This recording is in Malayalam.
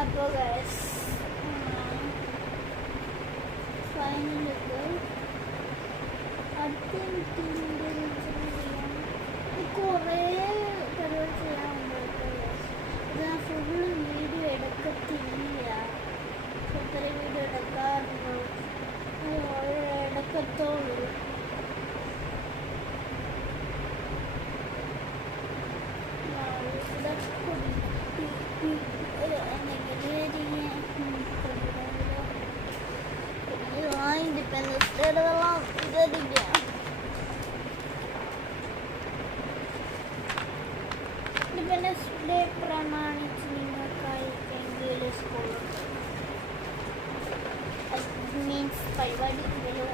അപ്പോൾ ഗൈസ് ഫൈനലൊക്കെ കുറേ പരിപാടി ചെയ്യാറുണ്ട്. ഇത് ഞാൻ ഫുള്ള് വീഡിയോ എടുക്കത്തില്ല. ഒത്തിരി വീഡിയോ എടുക്കാറുണ്ടോ എടുക്കത്തുള്ളൂ. Independence Day അതെല്ലാം വിചാരിക്കാം. ഇൻഡിപെൻഡൻസ് ഡേ പ്രമാണിച്ച് നിങ്ങൾക്കായി സ്കൂളുണ്ട്. മീൻസ് പരിപാടി എന്തെങ്കിലും